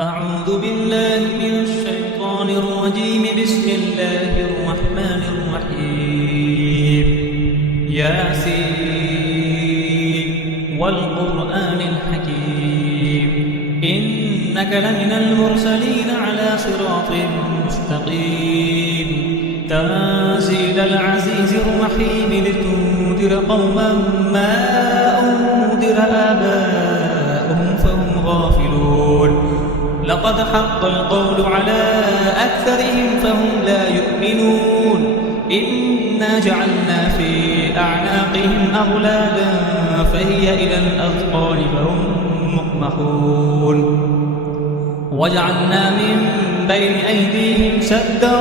أعوذ بالله من الشيطان الرجيم. بسم الله الرحمن الرحيم. ياسين والقرآن الحكيم إنك لمن المرسلين على صراط مستقيم تنزيل العزيز الرحيم لتنذر قوما ما أنذر آباؤهم فهم غافلون. لقد حق القول على أكثرهم فهم لا يؤمنون. إنا جعلنا في أعناقهم أغلالا فهي إلى الأذقان فهم مقمحون. وجعلنا من بين أيديهم سدا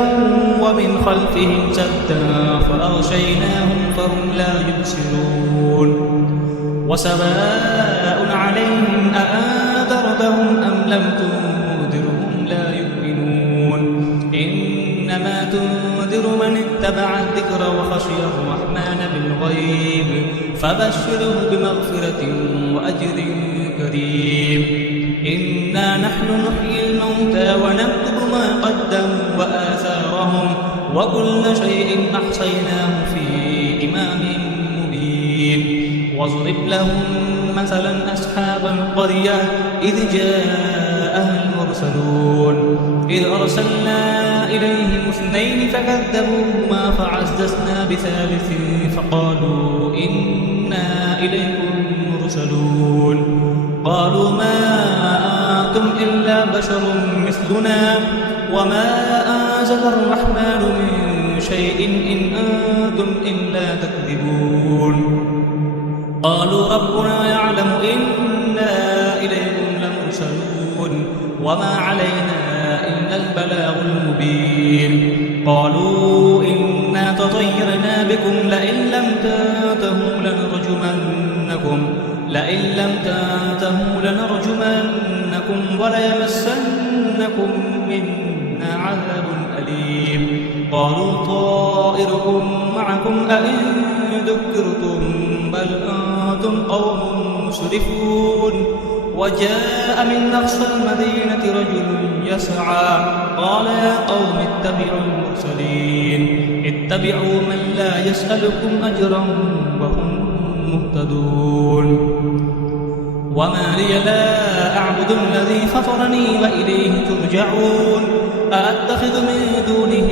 ومن خلفهم سدا فأغشيناهم فهم لا يبصرون. وسواء عليهم أأنذرتهم أم لم تنذرهم لا يؤمنون. إنما تنذر من اتبع الذكر وخشي الرحمن بالغيب فبشره بمغفرة وأجر كريم. إنا نحن نحيي الموتى ونكتب ما قدموا وآثارهم وكل شيء أحصيناه في إمام مبين. واضرب لهم مثلا أصحاب القرية إذ جاءها المرسلون إذ أرسلنا إليهم اثنين فكذبوهما فعززنا بثالث فقالوا إنا إليكم مرسلون. قالوا ما أنتم إلا بشر مثلنا وما أنزل الرحمن من شيء إن أنتم إلا تكذبون. قالوا ربنا يعلم إنا إليكم لمرسلون وما علينا إلا البلاغ المبين. قالوا إنا تطيرنا بكم لئن لم تنتهوا لنرجمنكم وليمسنكم منا عذاب أليم. قالوا طائركم معكم أئن ذكرتم بل أنتم قوم مسرفون. وجاء من أقصى المدينة رجل يسعى قال يا قوم اتبعوا المرسلين اتبعوا من لا يسألكم أجرا وهم مهتدون. وما لي لا أعبد الذي فطرني وإليه ترجعون. أأتخذ من دونه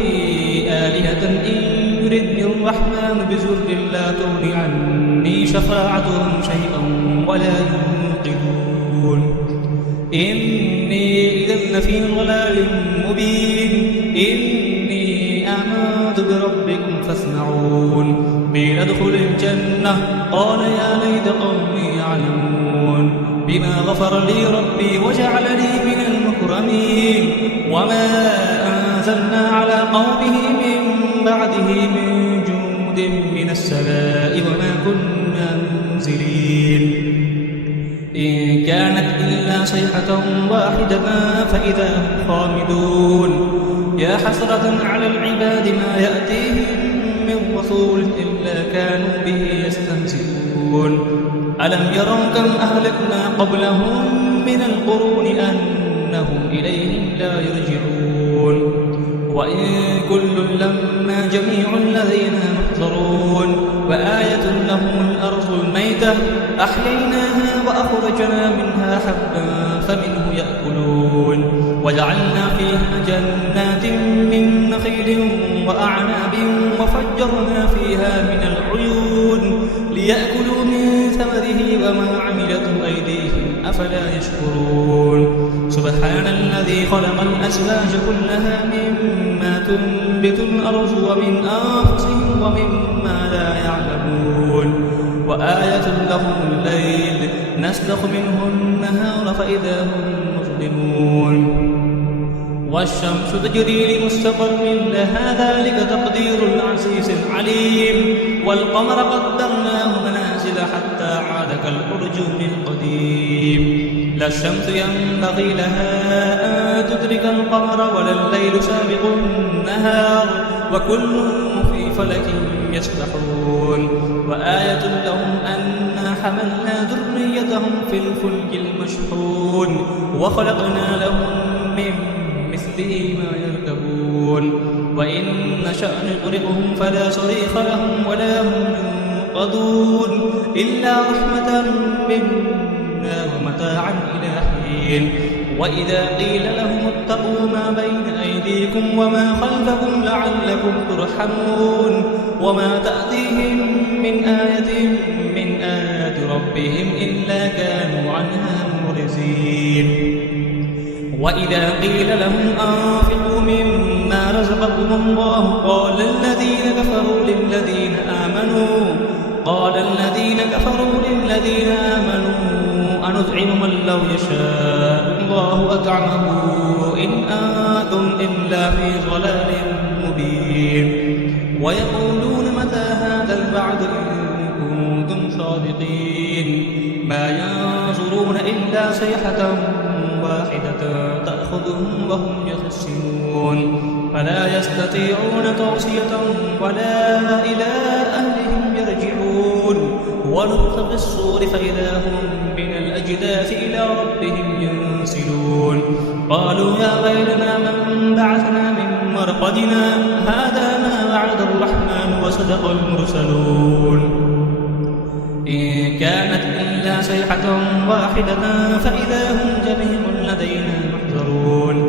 آلهة إن يردني الرحمن بضر لا تغن عني شفاعتهم شيئا ولا ينقذون. إني إذا لفي ضلال مبين. إني آمنت بربكم فاسمعون. قيل ادخل الجنة قال يا ليت قومي يعلمون بما غفر لي ربي وجعلني من المكرمين. وما أنزلنا على قومه من بعده من جند من السماء وما كنا منزلين. إن كانت إلا صيحة واحدة فإذا هم خامدون. يا حسرة على العباد ما يأتيهم من رسول إلا كانوا به يستهزئون. ألم يروا كم أهلكنا قبلهم من القرون أنهم إليهم لا يرجعون. وإن كل لما جميع لدينا محضرون. وآية لهم الأرض الميتة أحييناها وأخرجنا منها حبا فمنه يأكلون. وجعلنا فيها جنات من نخيل وأعناب وفجرنا فيها من العيون ليأكلوا من ثمره وما عملته أيديهم أفلا يشكرون. سبحان الذي خلق الأزواج كلها مما تنبت الأرض ومن أنفسهم ومما لا يعلمون. وآية لهم الليل نسلخ منه النهار فإذا هم مظلمون. والشمس تجري لمستقر لها ذلك تقدير العزيز العليم. والقمر قدرناه منازل حتى عاد كالأرجون القديم. لا الشمس ينبغي لها أن تدرك القمر ولا الليل سابق النهار وكل في فلك يسبحون. وآية لهم أنا حملنا ذريتهم في الفلك المشحون وخلقنا لهم به ما يركبون وإن نشأ نغرقهم فلا صريخ لهم ولا هم ينقذون إلا رحمة منا ومتاعا إلى حين وإذا قيل لهم اتقوا ما بين أيديكم وما خلفكم لعلكم ترحمون وما تأتيهم من آية من آيات ربهم إلا كانوا عنها معرضين وإذا قيل لهم أنفقوا مما رزقكم الله قال الذين كفروا للذين آمنوا أنطعم من لو يشاء الله أطعمه إن أنتم إلا في ضلال مبين ويقولون متى هذا الوعد إن كنتم صادقين ما ينظرون إلا صيحة واحدة تأخذهم وهم يخصمون فلا يستطيعون توصية ولا إلى أهلهم يرجعون ونفخ في الصور فإذا هم من الأجداث إلى ربهم ينسلون قالوا يا ويلنا من بعثنا من مرقدنا هذا ما وعد الرحمن وصدق المرسلون إن كانت إلا صيحة واحدة فإذا هم جميع لدينا محضرون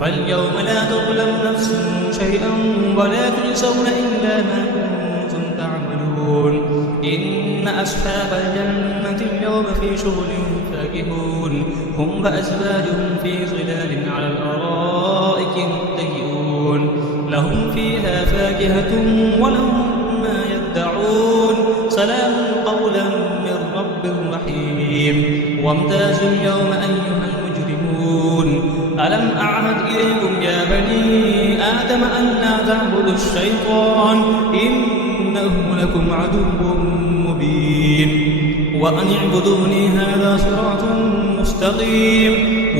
فاليوم لا تظلم نفس شيئا ولا تجزون إلا ما كنتم تعملون إن أصحاب الجنة اليوم في شغل فاكهون هم وأزواجهم في ظلال على الأرائك متكئون لهم فيها فاكهة ولهم ما يدعون سلام قولا من رب رحيم وامتازوا اليوم أيها المجرمون ألم أعهد إليكم يا بني آدم أن لا تعبدوا الشيطان إنه لكم عدو مبين وأن اعبدوني هذا صراط مستقيم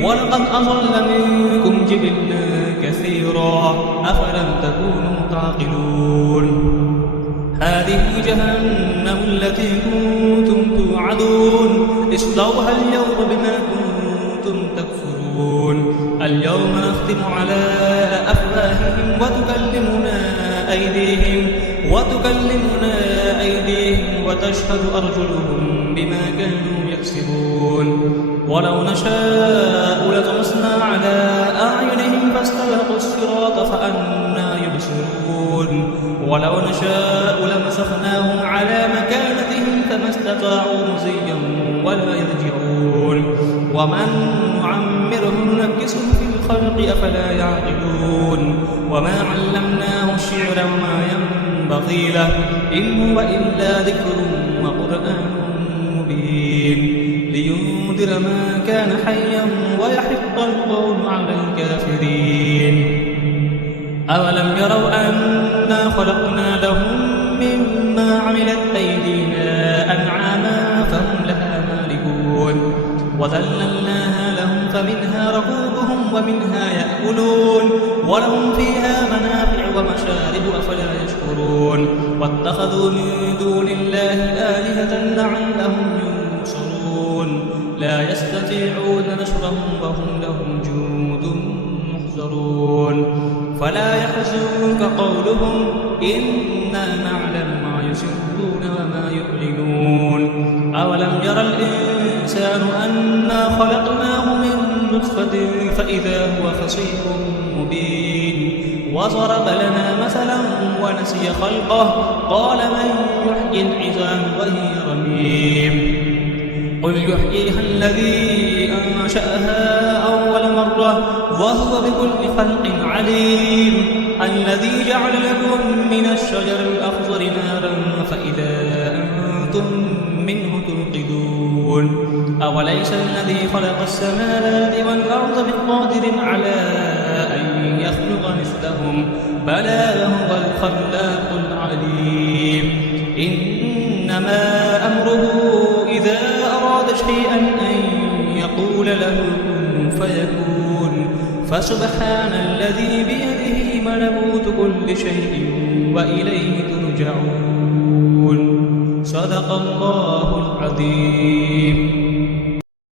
ولقد أضل منكم جبلا كثيرا أفلم تكونوا تعقلون هذه جهنم التي كنتم توعدون اصلوها اليوم بما كنتم تكفرون اليوم نختم على أفواههم وتكلمنا أيديهم وتشهد أرجلهم بما كانوا يكسبون ولو نشاء لطمسنا على أعينهم فاستبقوا الصراط فأنى يبصرون ولو نشاء لمسخناهم على مكانتهم فما استطاعوا مزيا ولا يرجعون ومن نعمره ننكسه في الخلق أفلا يعقلون وما علمناه الشعر وما ينبغي له إن هو إلا ذكر وقرآن مبين لينذر ما كان حيا ويحق القول على الكافرين أولم يروا أنا خلقنا لهم مما عملت أيدينا أنعاما فهم لها مالكون وذللناها لهم فمنها ركوبهم ومنها يأكلون ولهم فيها منافع ومشارب أفلا يشكرون واتخذوا من دون الله آلهة لعلهم ينصرون لا يستطيعون نصرهم وهم لهم جند محضرون فلا يحزنك قولهم إنا نعلم ما يسرون وما يعلنون أولم يرى الإنسان أنا خلقناه من نطفة فإذا هو خصيم مبين وضرب لنا مثلا ونسي خلقه قال من يحيي العظام وهي رميم قل يحييها الذي أنشأها أول مرة وهو بكل خلق عليم الذي جعل لكم من الشجر الأخضر نارا فإذا أنتم منه توقدون أوليس الذي خلق السماوات والأرض بقادر على أن يخلق مثلهم بلى هو الخلاق العليم إنما أمره إذا أراد شيئا أن يقول له كن فيكون فسبحان الذي بيده ملكوت كل شيء وإليه ترجعون صدق الله العظيم